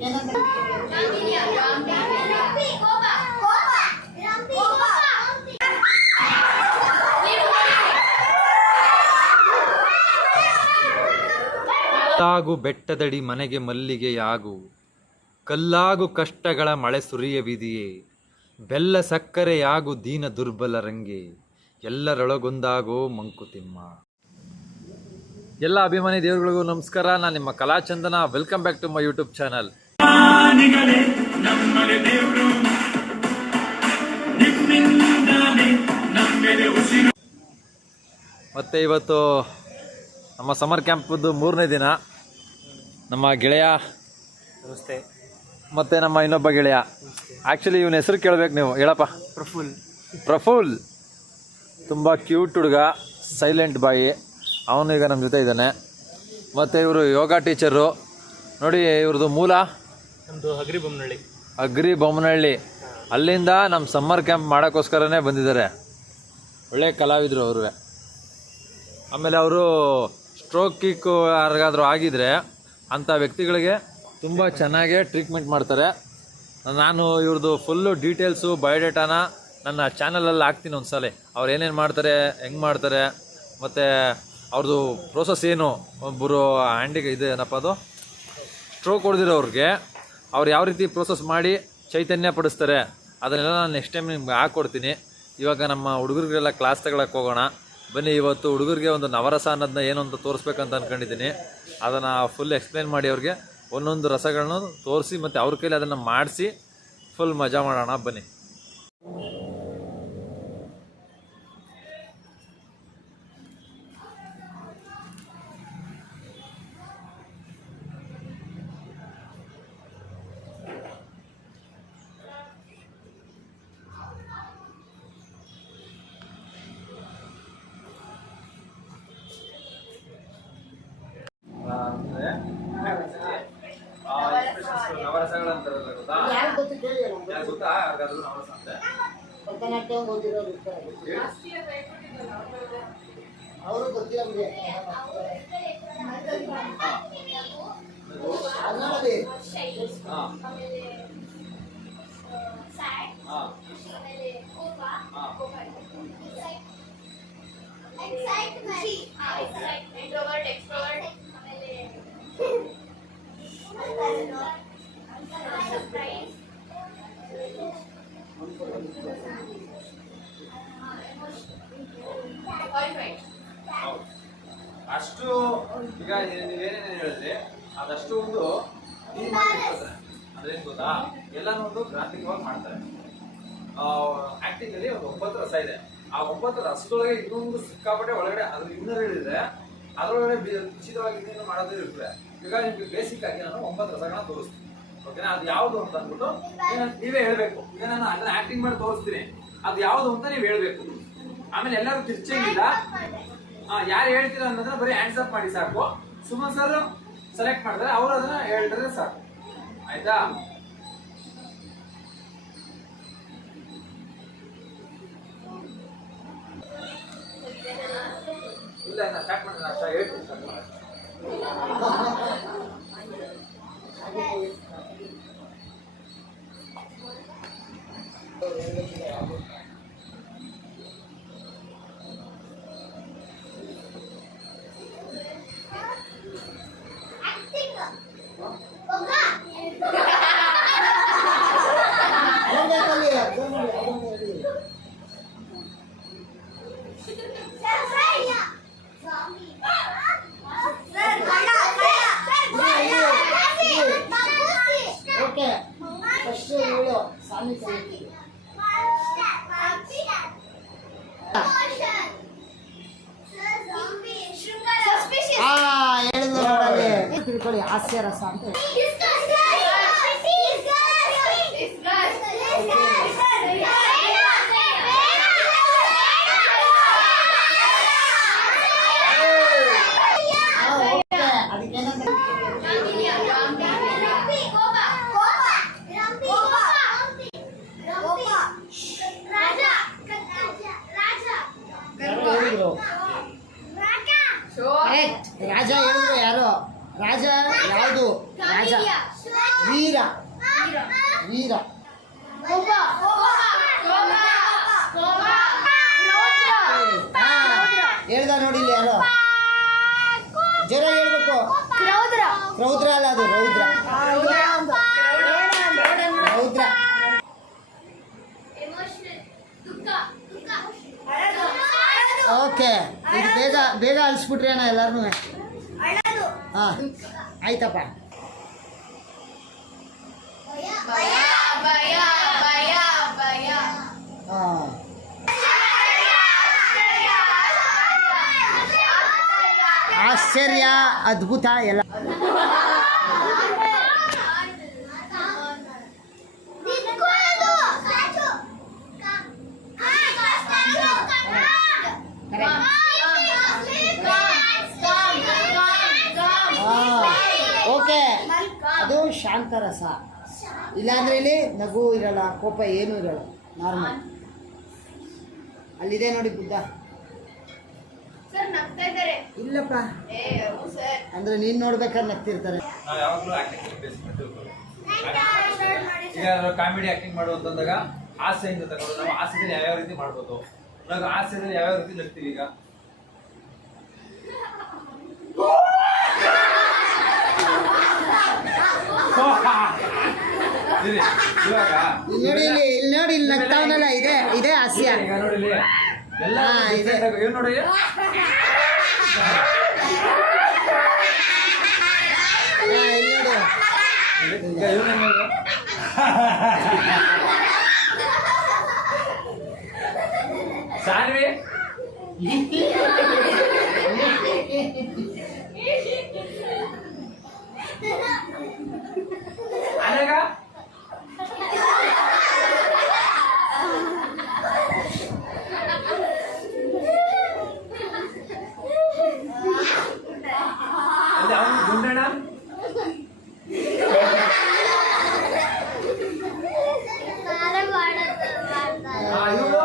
ಕಲ್ಲಾಗು ಬೆಟ್ಟದಡಿ ಮನೆಗೆ ಮಲ್ಲಿಗೆಯಾಗು, ಕಲ್ಲಾಗು ಕಷ್ಟಗಳ ಮಳೆ ಸುರಿಯವಿದೆಯೇ, ಬೆಲ್ಲ ಸಕ್ಕರೆಯಾಗು ದೀನ ದುರ್ಬಲರಂಗೆ, ಎಲ್ಲರೊಳಗೊಂದಾಗೋ ಮಂಕುತಿಮ್ಮ. ಎಲ್ಲ ಅಭಿಮಾನಿ ದೇವರುಗಳಿಗೂ ನಮಸ್ಕಾರ. ನಾನು ನಿಮ್ಮ Kalachandana. Welcome back to my YouTube channel. ಮತ್ತೆ ಇವತ್ತು ನಮ್ಮ ಸಮರ್ ಕ್ಯಾಂಪದ್ದು 3ನೇ ದಿನ. ನಮ್ಮ ಗೆಳೆಯ ನಮಸ್ತೆ, ಮತ್ತೆ ನಮ್ಮ ಇನ್ನೊಬ್ಬ ಗೆಳೆಯ. ಆ್ಯಕ್ಚುಲಿ ಇವನ ಹೆಸರು ಕೇಳಬೇಕು ನೀವು. ಹೇಳಪ್ಪ. ಪ್ರಫುಲ್. ತುಂಬ ಕ್ಯೂಟ್ ಹುಡುಗ, ಸೈಲೆಂಟ್ ಬಾಯಿ. ಅವನು ಈಗ ನಮ್ಮ ಜೊತೆ ಇದ್ದಾನೆ. ಮತ್ತು ಇವರು ಯೋಗ ಟೀಚರು. ನೋಡಿ, ಇವ್ರದ್ದು ಮೂಲ ನಮ್ಮದು ಅಗ್ರಿ ಬೊಮ್ಮನಹಳ್ಳಿ. ಅಲ್ಲಿಂದ ನಮ್ಮ ಸಮ್ಮರ್ ಕ್ಯಾಂಪ್ ಮಾಡೋಕ್ಕೋಸ್ಕರನೇ ಬಂದಿದ್ದಾರೆ. ಒಳ್ಳೆ ಕಲಾವಿದರು ಅವರು. ಆಮೇಲೆ ಅವರು ಸ್ಟ್ರೋಕ್ ಕಿಕ್ ಯಾರಿಗಾದ್ರೂ ಆಗಿದ್ರೆ ಅಂಥ ವ್ಯಕ್ತಿಗಳಿಗೆ ತುಂಬ ಚೆನ್ನಾಗೇ ಟ್ರೀಟ್ಮೆಂಟ್ ಮಾಡ್ತಾರೆ. ನಾನು ಇವ್ರದ್ದು ಫುಲ್ಲು ಡೀಟೇಲ್ಸು, ಬಯೋಡೇಟಾನ ನನ್ನ ಚಾನಲಲ್ಲಿ ಹಾಕ್ತೀನಿ ಒಂದ್ಸಲ. ಅವ್ರು ಏನೇನು ಮಾಡ್ತಾರೆ, ಹೆಂಗೆ ಮಾಡ್ತಾರೆ, ಮತ್ತು ಅವ್ರದ್ದು ಪ್ರೋಸೆಸ್ ಏನು. ಒಬ್ಬರು ಇದೇನಪ್ಪ ಅದು ಸ್ಟ್ರೋಕ್ ಹೊಡೆದಿರೋರಿಗೆ ಅವ್ರು ಯಾವ ರೀತಿ ಪ್ರೋಸೆಸ್ ಮಾಡಿ ಚೈತನ್ಯ ಪಡಿಸ್ತಾರೆ, ಅದನ್ನೆಲ್ಲ ನಾನು ನೆಕ್ಸ್ಟ್ ಟೈಮ್ ನಿಮ್ಗೆ ಹಾಕ್ಕೊಡ್ತೀನಿ. ಇವಾಗ ನಮ್ಮ ಹುಡುಗರಿಗೆಲ್ಲ ಕ್ಲಾಸ್ ತಗೊಳಕ್ಕೆ ಹೋಗೋಣ ಬನ್ನಿ. ಇವತ್ತು ಹುಡುಗರಿಗೆ ಒಂದು ನವರಸ ಅನ್ನೋದನ್ನ ಏನು ಅಂತ ತೋರಿಸ್ಬೇಕಂತ ಅಂದ್ಕೊಂಡಿದ್ದೀನಿ. ಅದನ್ನು ಫುಲ್ ಎಕ್ಸ್ಪ್ಲೇನ್ ಮಾಡಿ ಅವ್ರಿಗೆ ಒಂದೊಂದು ರಸಗಳನ್ನ ತೋರಿಸಿ ಮತ್ತು ಅವ್ರ ಕೈಲಿ ಅದನ್ನು ಮಾಡಿಸಿ ಫುಲ್ ಮಜಾ ಮಾಡೋಣ ಬನ್ನಿ. ನವರಸಗಳಂತಾರಲ್ಲ, ಗೊತ್ತಾ? ಗೊತ್ತಾ ಯಾರಿಗಾದ್ರೂ ನವರಸ ಅಂತ? ಅವರು ಗೊತ್ತಿಲ್ಲ. ಅಷ್ಟು ಈಗ ನೀವೇನೇನು ಹೇಳಿದ್ರಿ ಅದಷ್ಟು ಒಂದು ಅದೇನು ಗೊತ್ತಾ, ಎಲ್ಲಾನು ಒಂದು ಕ್ರಾಂತಿಕವಾಗಿ ಮಾಡ್ತಾರೆ. ಆಕ್ಟಿಂಗ್ ಅಲ್ಲಿ ಒಂದು 9 ರಸ ಇದೆ. ಆ 9 ರಸದೊಳಗೆ ಇನ್ನೊಂದು ಸಿಕ್ಕಾಪಟ್ಟೆ ಒಳಗಡೆ ಅದ್ರ ಇನ್ನರ್ ಹೇಳಿದ್ರೆ ಅದರೊಳಗಡೆ ಖಚಿತವಾಗಿ ಇನ್ನೇನು ಮಾಡೋದು ಇರ್ತದೆ. ಈಗ ನಿಮ್ಗೆ ಬೇಸಿಕ್ ಆಗಿ ನಾನು 9 ರಸಗಳನ್ನ ತೋರಿಸ್ತೀನಿ. ಓಕೆನಾ? ಅದು ಯಾವುದು ಅಂತ ಅಂದ್ಬಿಟ್ಟು ನೀವೇ ಹೇಳ್ಬೇಕು. ಈಗ ನಾನು ಅದನ್ನ ಆಕ್ಟಿಂಗ್ ಮಾಡಿ ತೋರಿಸ್ತೀನಿ, ಅದು ಯಾವುದು ಅಂತ ನೀವು ಹೇಳ್ಬೇಕು. ಆಮೇಲೆ ಎಲ್ಲರೂ ತಿರ್ಚಂಗಿಲ್ಲ. ಯಾರು ಹೇಳ್ತೀರ ಅನ್ನೋದನ್ನ ಬರೀ ಹ್ಯಾಂಡ್ಸ್ ಅಪ್ ಮಾಡಿ ಸಾಕು. ಸುಮನ್ ಸರ್ ಸೆಲೆಕ್ಟ್ ಮಾಡಿದ್ರೆ ಅವರು ಅದನ್ನ ಹೇಳಿದ್ರೆ ಸಾಕು. ಆಯ್ತಾ? ಇಲ್ಲ, ಸ್ಟಾರ್ಟ್ ಮಾಡಿದ್ರೆ ಅಷ್ಟ ಹೇಳ್ತೀನಿ. ತಿಳ್ಕೊಳ್ಳಿ, ಹಾಸ್ಯ ರಸ ಅಂತ. ರಾಜ ಹೇಳಿದ್ರು ಯಾರು? ರಾಜ ಯಾವುದು? ರಾಜ ವೀರ ವೀರ ಹೇಳ್ದ ನೋಡಿ ಇಲ್ಲಿ ಯಾರೋ ಜರ ಹೇಳ್ಬೇಕು. ರೌದ್ರ ಅಲ್ಲ, ಅದು ರೌದ್ರ ರೌದ್ರ. ಓಕೆ, ಇದು ಬೇಗ ಬೇಗ ಅಳಿಸ್ಬಿಟ್ರಿ ಅಣ್ಣ ಎಲ್ಲಾರು. ಹಾಂ ಆಯ್ತಪ್ಪ. ಹಾಂ ಆಶ್ಚರ್ಯ, ಅದ್ಭುತ ಎಲ್ಲ. ಓಕೆ, ಅದು ಶಾಂತರಸ. ಇಲ್ಲಾಂದ್ರೆ ಇಲ್ಲಿ ನಗು ಇರಲ್ಲ, ಕೋಪ ಏನೂ ಇರಲ್ಲ, ನಾರ್ಮಲ್. ಅಲ್ಲಿದೆ ನೋಡಿ ಬುದ್ಧ. ಇಲ್ಲಪ್ಪ, ಅಂದ್ರೆ ನೀನ್ ನೋಡ್ಬೇಕಾದ್ರೆ ನಗ್ತಿರ್ತಾರೆ. ನಾವು ಯಾವಾಗಲೂ ಈಗ ಕಾಮಿಡಿ ಆಕ್ಟಿಂಗ್ ಮಾಡುವಂತಂದಾಗ ಹಾಸ್ಯದಿಂದ ತಗೊಂಡು ನಾವು ಹಾಸ್ಯದಲ್ಲಿ ಯಾವ್ಯಾವ ರೀತಿ ಮಾಡ್ಬೋದು, ನಾವು ಹಾಸ್ಯದಲ್ಲಿ ಯಾವ್ಯಾವ ರೀತಿ ನಗ್ತೀವಿ. ಈಗ ಇವಾಗ ನೋಡಿ ಇಲ್ಲಿ ನೋಡಿ, ಇಲ್ಲಿ ನಗ್ತಾವನಲ್ಲ, ಇದೆ ಹಾಸ್ಯ. ಈಗ ನೋಡಿ ಇಲ್ಲಿ ಎಲ್ಲ ಇದೆ. ಏನ್ ನೋಡಿ ಇಲ್ಲಿ ನೋಡಿ. ಈಗ ಇವ್ನ ಸಾನ್ವಿ ಅನೇಗ ಅವನು ಗುಂಡಣ್ಣ ಇವರು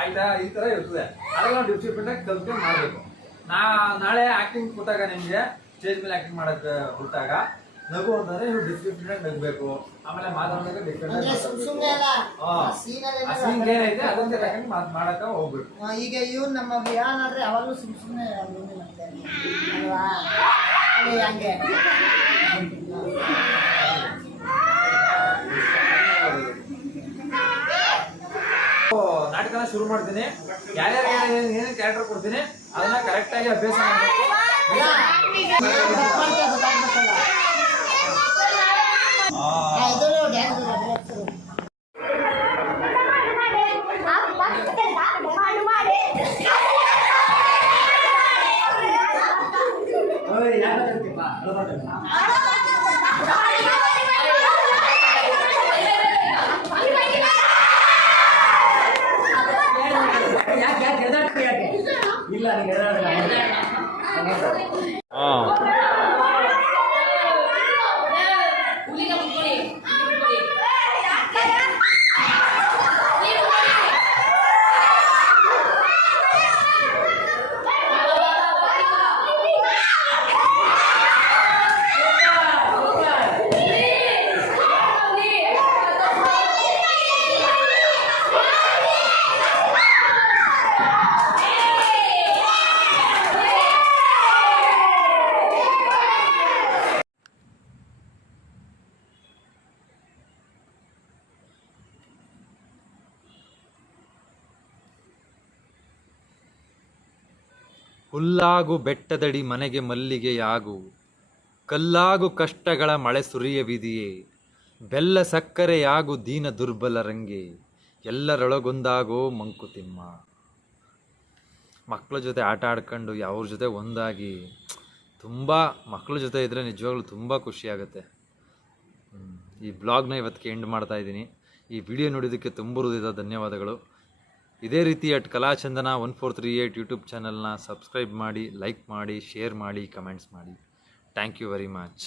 ಆಯ್ತಾ, ಈ ತರ ಇರ್ತದೆ. ಅದೆಲ್ಲ ನಾವು ಡಿಫ್ರೆಂಟ್ ಆಗಿ ಕಲ್ತ್ಕೊಂಡು ಮಾಡ್ಬೇಕು. ನಾಳೆ ಆಕ್ಟಿಂಗ್ ಕೊಟ್ಟಾಗ ನಿಮ್ಗೆ ಸ್ಟೇಜ್ ಮೇಲೆ ಆಕ್ಟಿಂಗ್ ಮಾಡಕ್ ಬಿಟ್ಟಾಗ ನಗು ಅಂತಂದ್ರೆ ನೀವು ಡಿಫ್ರೆಂಟ್ ಆಗಿ ನಗ್ಬೇಕು. ಆಮೇಲೆ ಮಾತಾಡಿದಾಗ ಡಿಫ್ರೆಂಟ್ ಅಂದ್ರೆ ಆಗಿ ಸುಮ್ನೆ ಅಲ್ಲ, ಆ ಸೀನ್ ಏನೈತೆ ಅದೊಂದೇ ತಗೊಂಡು ಮಾಡಕ ಹೋಗ್ಬೇಕು. ಈಗ ಇವ್ನು ನಮ್ಮ ವಿಹಾನ್ ಆದ್ರೆ ಯಾವಾಗಲೂ ಸುಮ್ಮನೆ ಅಲ್ವಾ, ಅದೇ ಹಂಗೆ. ನಾಟಕನ ಶುರು ಮಾಡ್ತೀನಿ. ಯಾರ್ಯಾರು ಏನೇನು ಕ್ಯಾರೆಕ್ಟರ್ ಕೊಡ್ತೀನಿ ಅದನ್ನ ಕರೆಕ್ಟ್ ಆಗಿ ಅಭ್ಯಾಸ ಮಾಡಬೇಕು. ಹುಲ್ಲಾಗು ಬೆಟ್ಟದಡಿ ಮನೆಗೆ ಮಲ್ಲಿಗೆಯಾಗು, ಕಲ್ಲಾಗು ಕಷ್ಟಗಳ ಮಳೆ ಸುರಿಯವಿದೆಯೇ, ಬೆಲ್ಲ ಸಕ್ಕರೆಯಾಗು ದೀನ ದುರ್ಬಲರಂಗೆ, ಎಲ್ಲರೊಳಗೊಂದಾಗೋ ಮಂಕುತಿಮ್ಮ. ಮಕ್ಕಳ ಜೊತೆ ಆಟ ಆಡ್ಕೊಂಡು ಅವ್ರ ಜೊತೆ ಒಂದಾಗಿ ತುಂಬ ಮಕ್ಕಳ ಜೊತೆ ಇದ್ದರೆ ನಿಜವಾಗ್ಲೂ ತುಂಬ ಖುಷಿಯಾಗುತ್ತೆ. ಈ ಬ್ಲಾಗ್ನ ಇವತ್ತಿಗೆ ಎಂಡ್ ಮಾಡ್ತಾ ಇದ್ದೀನಿ. ಈ ವಿಡಿಯೋ ನೋಡಿದ್ದಕ್ಕೆ ತುಂಬ ಹೃದಯದ ಧನ್ಯವಾದಗಳು. ಇದೇ ರೀತಿ ಕಲಾಚಂದನ 1438 ಯೂಟ್ಯೂಬ್ ಚಾನಲ್ನ ಸಬ್ಸ್ಕ್ರೈಬ್ ಮಾಡಿ, ಲೈಕ್ ಮಾಡಿ, ಶೇರ್ ಮಾಡಿ, ಕಮೆಂಟ್ಸ್ ಮಾಡಿ. Thank you very much.